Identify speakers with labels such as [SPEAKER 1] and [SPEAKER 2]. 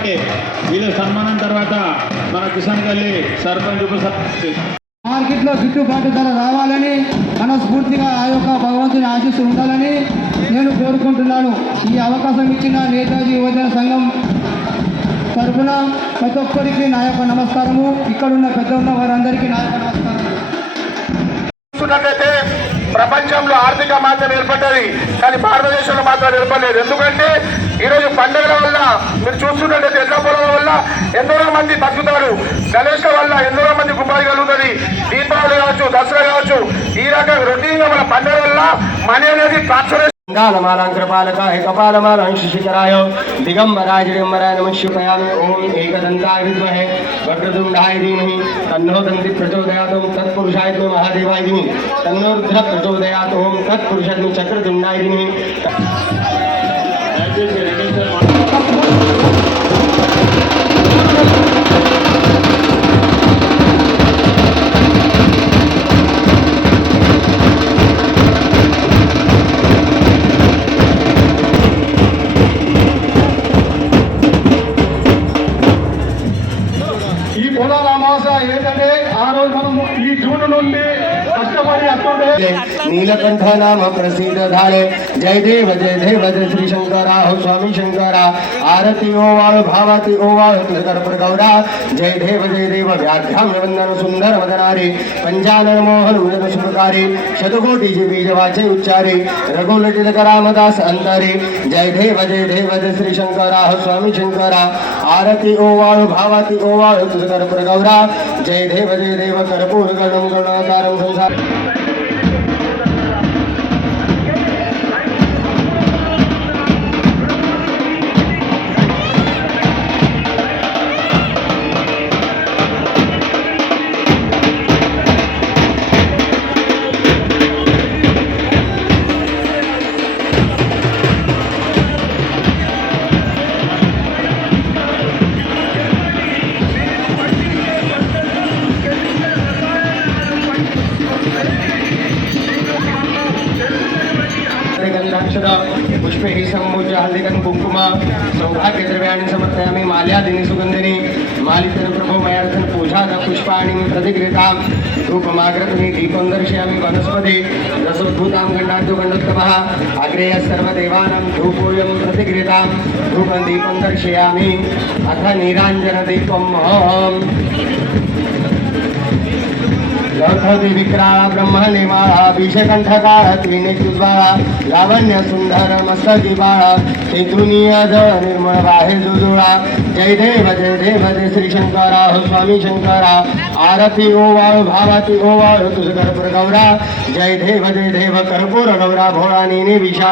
[SPEAKER 1] Okay వీళ్ళ సన్మానం తర్వాత మన కిసాన్ గల్లి సర్పంచ్ మార్కెట్
[SPEAKER 2] మార్కెట్లో చుట్టుపాటు ధర రావాలని మనస్ఫూర్తిగా ఆ యొక్క భగవంతుని ఆశిస్తూ ఉండాలని నేను కోరుకుంటున్నాను. ఈ అవకాశం ఇచ్చిన నేతాజీ యువజన సంఘం తరఫున ప్రతి ఒక్కరికి నా యొక్క నమస్కారము. ఇక్కడున్న పెద్ద ఉన్న వారందరికీ నా యొక్క నమస్కారం
[SPEAKER 3] ప్రపంచంలో ఆర్థిక మాత్రం ఏర్పడ్డది కానీ భారతదేశంలో మాత్రం ఏర్పడలేదు. ఎందుకంటే ఈరోజు పండుగల వల్ల మీరు చూస్తున్నట్లయితే ఎన్నో పొలం వల్ల ఎందరో మంది బతుకుతారు. గణేష్ వల్ల ఎందరో మంది ఉపాధి కలుగుతుంది. దీపావళి కావచ్చు దసరా కావచ్చు ఈ రకంగా రొటీన్గా మన పండుగ వల్ల మనీ అనేది ట్రాన్స్ఫర్
[SPEAKER 4] गालमालाङ्कृपालकाय कपालमालां शिशिकराय दिगम्बराय दिगम्बराय नमः शिवयामि ॐ एकदन्ताय विद्महे। वक्रतुण्डाय धीमहि। तन्नो दन्ति प्रचोदयात् ॐ तत्पुरुषाय तो महादेवाय धीमहि। तन्नो रुद्रः प्रचोदयात् ॐ तत्पुरुषाय चक्रतुण्डाय धीमहि। नीलकंठ नाम प्रसिद्ध धारे जय देव जय देव, जय श्री शंकरा, हो स्वामी शंकरा। आरती ओवाल भावती ओवाल कृतर प्रगौरा जय देव जय देव व्याघ्राम वंदन सुंदर वदनारे। पंचानन मोहन उदन सुरकारी। शतकोटि जी बीज वाचे उच्चारे। रघुलचित करामदास अंतरे जय देव जय देव, जय श्री शंकर, हो स्वामी शंकर। आरती ओवाळु भावाती तुझ कर्पूर गौरा। जय देव जय देव कर्पूर गणम गणकारम संसार। गंधाक्षर पुष्पैः सम्मुज्य हल्दिकं कुङ्कुम सौभाग्यद्रव्याणि समर्पयामि माल्यादिनि सुगन्धिनि मालितन प्रभो मयार्थं पूजाद पुष्पाणि प्रतिगृहतां धूपमाग्रतमि दीपं दर्शयामि वनस्पति, रसोद्भूतां गण्डाद्यो गण्डोत्तमः अग्रेय सर्वदेवानां धूपोऽयं प्रतिगृहतां, धूपं दीपं दर्शयामि, अथ नीराञ्जनदीपम् गौथवती विक्राळा ब्रह्मणे माळा विषकंठकाळ त्रिनेत्रुद्वारा लावण्य सुंदर मस्तकी बाळा चैतुनीय जळ निर्मळ बाहे जुजुळा जय देव जय देव जय श्री शंकरा हो स्वामी शंकरा आरती ओवाळ भावाती ओवाळ तुझ कर्पूर गौरा जय देव जय देव कर्पूर गौरा भोळा नेने विशाळा